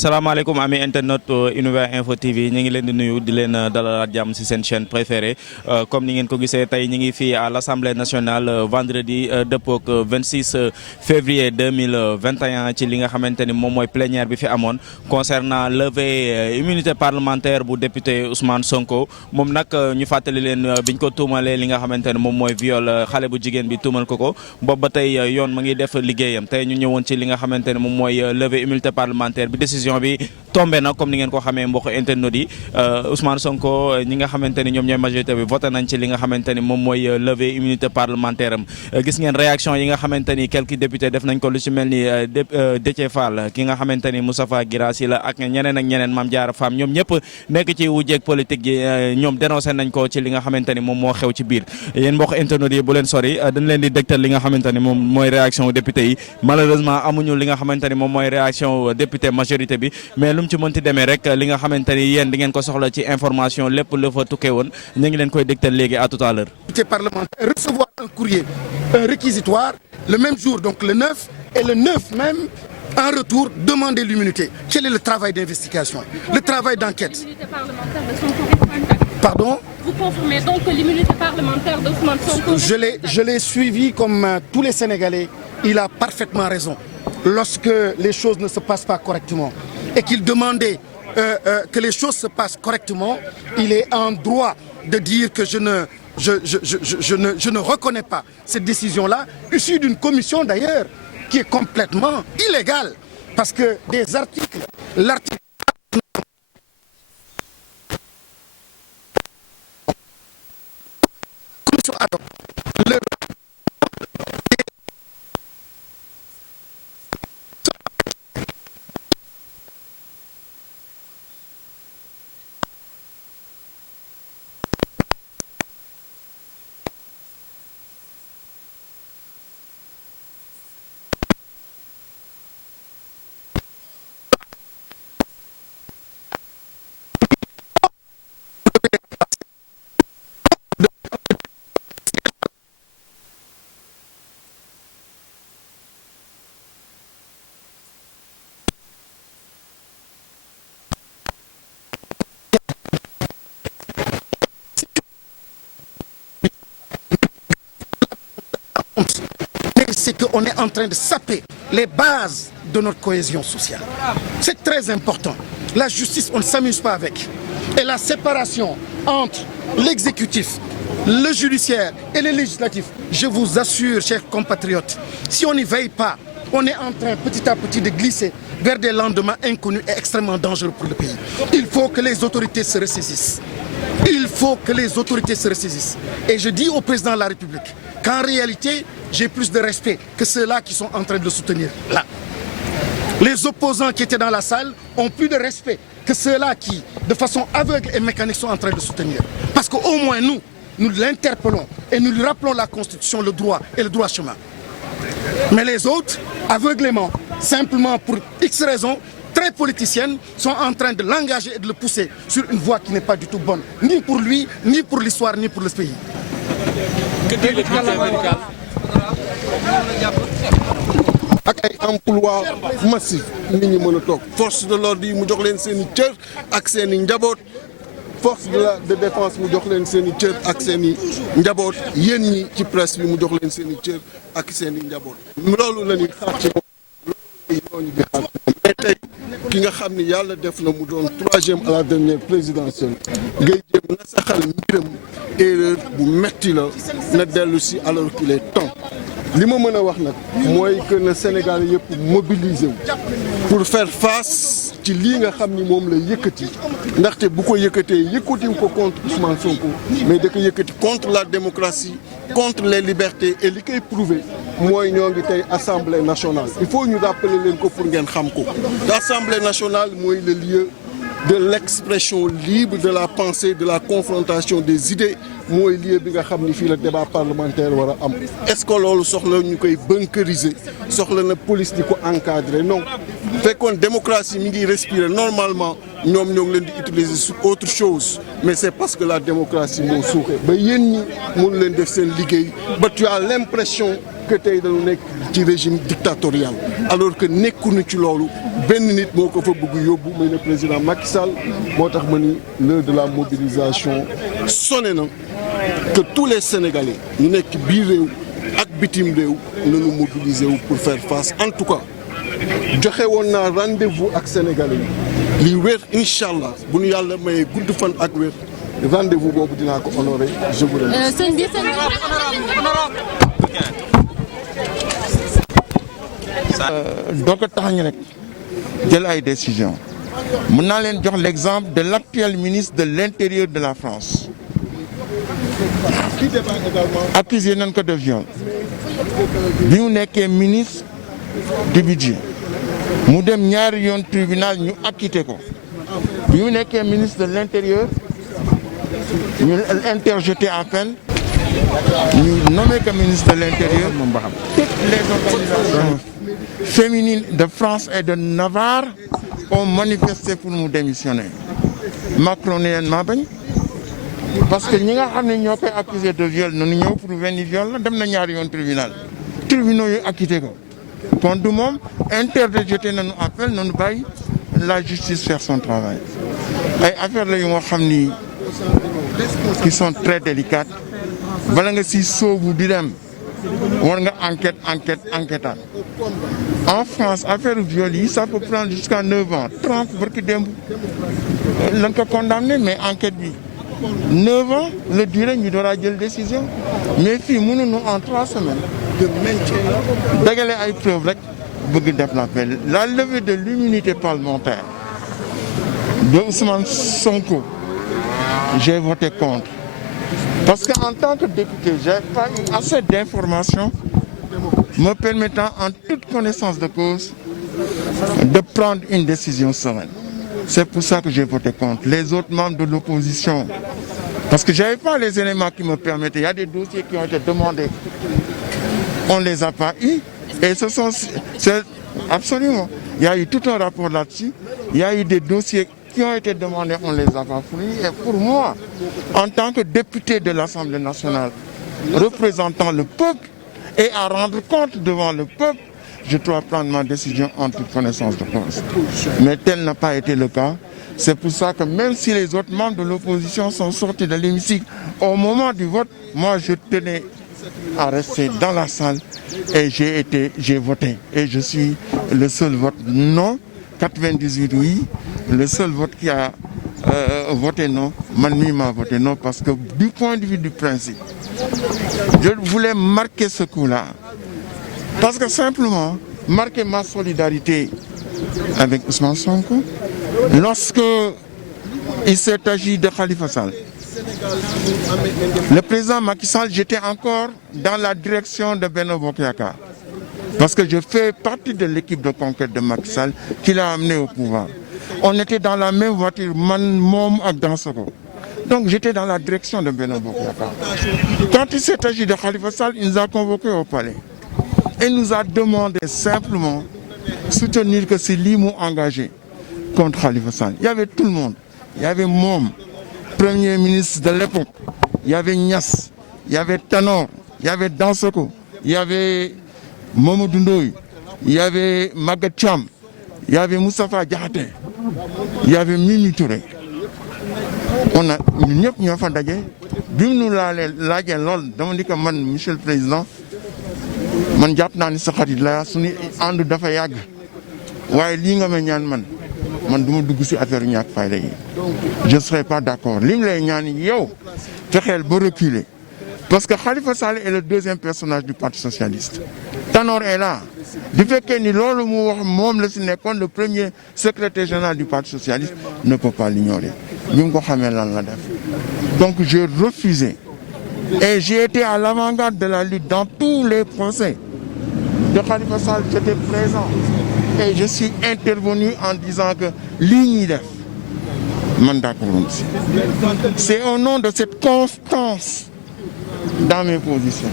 asalaamaaleykum ami internet Univers Info TV ñu ngi leen di nuyu di leen dalalaat jàmm ci seen chaîne préférée comme ni ngeen ko gisee tey ñu ngi fii à l'Assemblée nationale vendredi dëppook 26 février 2021 ci li nga xamante ni moom mooy plénière bi fi amoon concernant levée immunité parlementaire bu député Ousmane Sonko moom nag ñu fàttali leen biñ ko tuumalee li nga xamante ni moom mooy viol xale bu jigéen bi tuumal ko boobu ba tey yoon ma ngi def liggéeyam tey ñu ñëwoon ci li nga xamante ni moom mooy levée immunité parlementaire bi décision bi tombé na comme ni ngeen ko xamee mbokk internet yi Ousmane Sonko ñi nga xamante ni ñoom ñooy majorité bi voté nañ ci li nga xamante ni moom mooy levée immunité parlementaire am gis ngeen réaction yi nga xamante ni quelques députés def nañ ko lu ci mel ni Déthié Fall ki nga xamante ni Moustapha Guirassy la ak ñeneen ak ñeneen Mame Diarra Fam ñoom ñëpp nekk ci wujjeeg politique yi ñoom dénoncé nañ ko ci li nga xamante ni moom moo xew ci biir yéen mbokk internet yi bu leen sori dañ leen di dégtal li nga xamante ni moom mooy réaction député yi malheureusement amuñu li nga xamante ni moom mooy réaction député majorité bi mais lu mu ci mënti demee rek li nga xamante ni yéen di ngeen ko soxla ci information lépp la fa tukkee woon ñu ngi leen koy dégtal léegi à tout à l'heure. Parlementaire recevoir un courrier, un réquisitoire le même jour, donc le 9 et le 9 même en retour demander l'immunité. Quel est le travail d'investigation, le travail d'enquête? Pardon? Vous confirmez donc que l'immunité parlementaire d'Ousmane Sonko... Je l'ai suivi comme tous les Sénégalais. Il a parfaitement raison. Lorsque les choses ne se passent pas correctement et qu'il demandait que les choses se passent correctement, il est en droit de dire que je ne reconnais pas cette décision-là, issue d'une commission d'ailleurs qui est complètement illégale, parce que des articles, l'article commission adopte le c'est qu'on est en train de saper les bases de notre cohésion sociale. C'est très important. La justice, on ne s'amuse pas avec. Et la séparation entre l'exécutif, le judiciaire et le législatif, je vous assure, chers compatriotes, si on n'y veille pas, on est en train petit à petit de glisser vers des lendemains inconnus et extrêmement dangereux pour le pays. Il faut que les autorités se ressaisissent. Il faut que les autorités se ressaisissent. Et je dis au président de la République qu'en réalité, j'ai plus de respect que ceux-là qui sont en train de le soutenir là. Les opposants qui étaient dans la salle ont plus de respect que ceux-là qui, de façon aveugle et mécanique, sont en train de soutenir. Parce qu'au moins nous l'interpellons et nous lui rappelons la Constitution, le droit et le droit chemin. Mais les autres, aveuglément, simplement pour X raisons, très politiciennes, sont en train de l'engager et de le pousser sur une voie qui n'est pas du tout bonne, ni pour lui, ni pour l'histoire, ni pour le pays. ak ay emploi massif nit ñi mën a toog force de l'ordre yi mu jox leen seen i cër ak seen i njaboot force de défense mu jox leen seen i cër ak seen i njaboot yéen ñi ci presse bi mu jox leen seen i cër ak seen i njaboot loolu la ñuy xaar ci moom loolu ñooñu di xaar ci moom mais tey ki nga xam ni yàlla def na mu doon troisième à la dernière présidentielle ngay jéem na saxal mbiram erreur bu metti la na dellu si alors qu'il est temps li ma mën a wax nag mooy que na Sénégal yëpp mobilisé wu pour faire face ci lii nga xam ni moom la yëkkati ndaxte bu ko yëkkatee yëkkatiwu ko contre Ousmane Sonko mais da ko yëkkati contre la démocratie contre les libertés et li koy prouver mooy ñoo ngi tey assemblée nationale il faut ñu rappeler leen ko pour ngeen xam ko l'assemblée nationale mooy le lieu de l'expression libre de la pensée de la confrontation des idées mooy lieu bi nga xam ni fii la débat parlementaire war a am est-ce que loolu soxla ñu koy bunkériser soxla na police di ko encadrer non fekkoon démocratie mi ngi respirer normalement ñoom ñoo ngi leen di utiliser sur autre chose mais c'est parce que la démocratie moo suuxee ba yéen ñi mënu leen def seen liggéey ba tu as l'impression que tey dañu nekk ci régime dictatorial alors que nekkuñu ci loolu benn nit moo ko fa bëgg yóbbu muy le président Macky Sall moo tax ma ni l'heure de la mobilisation sonné na que tous les Sénégalais ñu nekk biir réew ak bitim réew nañu mobiliser wu pour faire face en tout cas joxe woon naa rendez-vous ak Sénégalais yi lii wér incha allah bu ñu yàlla mayee gudd fan ak wér rendez-vous boobu dinaa ko honorer je vous remercie. donc tax ñu rek jël ay décisions mën naa leen jox l'exemple de l'actuel ministre de l'Intérieur de la France accusé nañ ko de viol bi mu nekkee ministre du budget mu dem ñaari yoon tribunal ñu acquitté ko bi mu nekkee ministre de l'Intérieur ñu interjeté appel ñu nommé que ministre de l'Intérieur toutes les organisations féminines de France et de Navarre ont manifesté pour mu démissionner Macron ne leen maa bañ parce que ñi nga xam ne ñoo koy accusé de viol noonu ñëw prouvé ni viol la dem na ñaari yoon tribunal tribunaux yu acquitté ko kon du moom interjeté nañu appel nañu bàyyi la justice faire son travail ay affaire la yu nga xam ni qui sont très délicates bala nga si soobu di dem war nga enquêtaat en France affaire viol yi ça peut prendre jusqu'à 9 ans 30 barki démb lañ ko condamné mais enquête bi 9 ans la durée ñu door a jël décision mais fii mënuñu en 3 semaines dagale ay preuves rek bëgg def l'appel la levée de l'immunité parlementaire de Ousmane Sonko j'ai voté contre parce que en tant que député j'ai pas eu assez d'informations me permettant en toute connaissance de cause de prendre une décision sereine. C'est pour ça que j'ai voté contre. Les autres membres de l'opposition, parce que j'avais pas les éléments qui me permettaient. Il y a des dossiers qui ont été demandés. On les a pas eu. Et c'est absolument. Il y a eu tout un rapport là-dessus. Il y a eu des dossiers qui ont été demandés, on les a pas fournis. Et pour moi, en tant que député de l'Assemblée nationale, représentant le peuple et à rendre compte devant le peuple, je dois prendre ma décision en toute connaissance de cause. Mais tel n'a pas été le cas. C'est pour ça que même si les autres membres de l'opposition sont sortis de l'hémicycle au moment du vote, moi je tenais à rester dans la salle et j'ai voté. Et je suis le seul vote non, 98 oui, le seul vote qui a voté non, Manmi m'a voté non parce que du point de vue du principe, je voulais marquer ce coup-là. Parce que simplement, marquer ma solidarité avec Ousmane Sonko, lorsque il s'est agi de Khalifa Sall, le président Macky Sall, j'étais encore dans la direction de Benno Bokk Yakaar. Parce que je fais partie de l'équipe de conquête de Macky Sall qui l'a amené au pouvoir. On était dans la même voiture, Mom ak Dansokho. Donc j'étais dans la direction de Benno Bokk Yakaar. Quand il s'est agi de Khalifa Sall, il nous a convoqués au palais. Et nous a demandé simplement soutenir que c'est lui mot engagé contre Khalifa Sall. Il y avait tout le monde. Il y avait Mom, Premier ministre de l'époque. Il y avait Niass, il y avait Tanor, il y avait Dansokho, il y avait Mamadou Ndoye, il y avait Magatte Thiam, il y avait Moustapha Diakhaté, il y avait Mimi Touré. On a ñun ñëpp ñoo fa daje bi mu nu laajee lool dama ni ko man monsieur le président man jàpp naa ni sa xarit la suñu ànd dafa yàgg waaye lii nga ma ñaan man du ma dugg ci affaire ñàkk fayda yi je serai pas d'accord li mu lay ñaan yow fexeel ba reculer parce que Khalifa Sall est le deuxième personnage du Parti socialiste. Tanor est là du fekkee ni loolu mu wax moom la ci nekkoon le premier secrétaire général du Parti socialiste ne peut pas l'ignorer bi mu ko xamee lan la def donc j'ai refusé et j'ai été à l'avant-garde de la lutte dans tous les procès de Khalifa Sall. J'étais présent et je suis intervenu en disant que lii ñuy def man d'accord aussi. C'est au nom de cette constance dans mes positions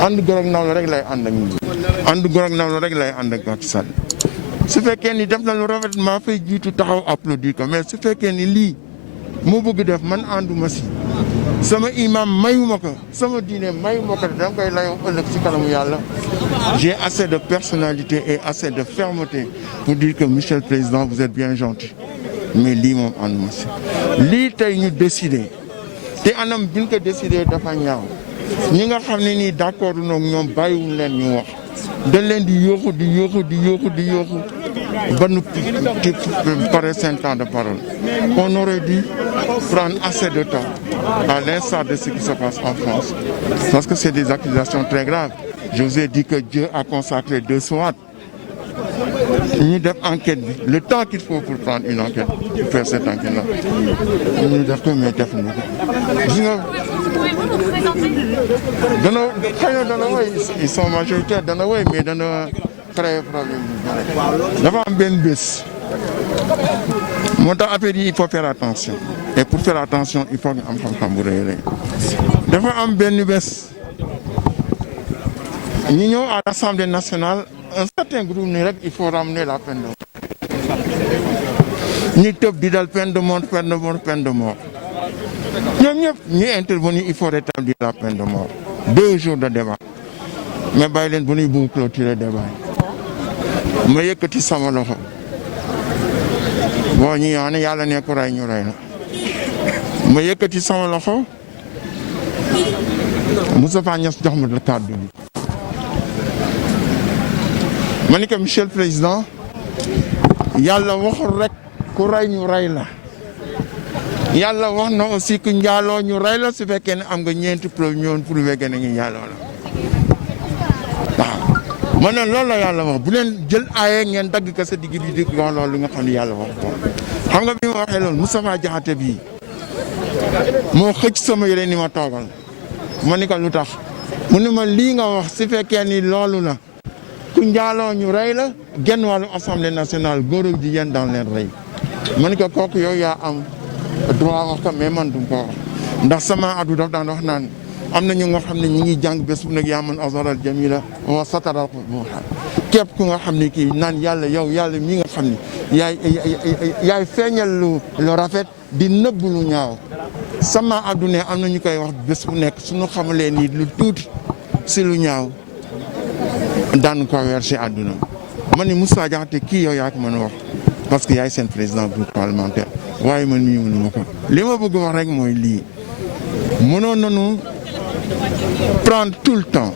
ànd góor ak nawle rek lay ànd ak ñun ànd góor ak nawle rek lay ànd ak Macky Sall su fekkee ni def na lu rafet maa fay jiitu taxaw applaudir ko mais su fekkee ni lii mu bëgg def man ànduma si sama imam mayuma ko sama diine mayuma ko dama koy layoo ëllëg si kanamu yàlla. J'ai assez de personnalité et assez de fermeté pour dire que monsieur le président vous êtes bien gentil mais lii moom ànduma si lii tey ñu décidé te anam bi ñu ko décidé dafa ñaaw ñi nga xam ne nii d'accord noog ñoom bàyyiwuñ leen ñu wax dañ leen di yóoxu ba nu pare 5 ans de parole. On aurait dû prendre assez de temps à l'instar de ce qui se passe en France parce que c'est des accusations très graves. Je vous ai dit que Dieu a consacré 2 SWAT. Ñu def enquête bi le temps qu'il faut pour prendre une enquête pour faire cette enquête là ñu def ko mais defuñu ko gis nga dana xëy na dana woy ils sont majoritaires dana woy mais dana créer problème bi dafa am benn bés moo tax affaire yi il faut faire attention et pour faire attention il faut nga am xam-xam bu rëy dafa am benn bés ñu ñëw à l'Assemblée nationale un certain groupe ni rek il faut ramener la peine de mort ñi tëb di dal peine de mort ñoom ñëpp ñi intervenir il faut rétablir la peine de mort 2 jours de débat mais bàyyi leen bu ñuy bëgg clôturer débat ma yëkkati sama loxo bon ñi yaa ne yàlla ne ko rey ñu rey la ma yëkkati sama loxo Moustapha Niasse jox ma kàddu bi ma ni ko monsieur le président yàlla waxul rek ku rey ñu rey la yàlla wax na aussi que njaaloo ñu rey la su fekkee ne am nga ñeenti preuve ñoon prouvé que ne ñu njaaloo la waaw ma ne loolu la yàlla wax bu leen jël aaye ngeen dagg ko sa digg bi di wax loolu nga xam ne yàlla wax ko xam nga bi ma waxee loolu Moustapha Diakhaté bii moo xëcc sama yére ni ma toogal ma ni ko lu tax mu ne ma lii nga wax su fekkee ni loolu la ku njaaloo ñu rey la genn wàllu assemblée nationale góor ak jigéen daan leen rey ma ni ko kooku yow yaa am droit wax ko mais man du ko wax ndax sama addu daf daan wax naan am na ñu nga xam ne ñi ngi jàng bés bu nekk yaa man azaral jamila wa sataral qubuha képp ku nga xam ne kii naan yàlla yow yàlla mi nga xam ne yaay feeñal lu rafet di nëbb lu ñaaw sama addu ne am na ñu koy wax bés bu nekk suñu xamalee nii lu tuuti si lu ñaaw daan ko weer si àdduna ma ni Moustapha Diakhaté kii yow yaa ko mën a wax parce que yaay seen président groupe parlementaire waaye man mii mënu ma ko li ma bëgg wax rek mooy lii mënoon nañu prendre tout le temps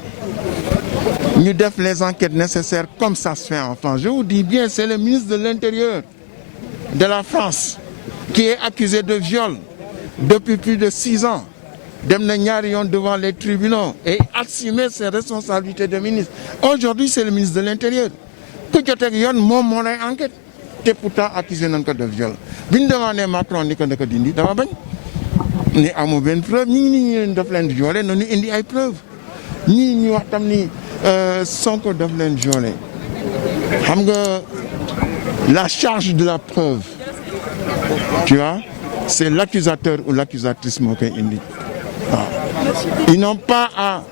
ñu def les enquêtes nécessaires comme ça se fait en France. Je vous dis bien, c'est le ministre de l'Intérieur de la France qui est accusé de viol depuis plus de 6 ans. Dem na ñaari yoon devant les tribunaux et assumer ses responsabilités de ministre. Aujourd'hui, c'est le ministre de l'Intérieur. Ku joteeg yoon moom moo lay enquête te pourtant accusé nañ ko de viol. Bi ñu demandé Macron ni ko na ko dindi dafa bañ ni amu benn preuve ñi ngi leen daf leen violé nañu indi ay preuve ñii ñu wax tam ni Sonko daf leen violé xam nga la charge de la preuve tu vois c'est l'accusateur ou l'accusatrice moo koy indi waaw ils n'ont pas à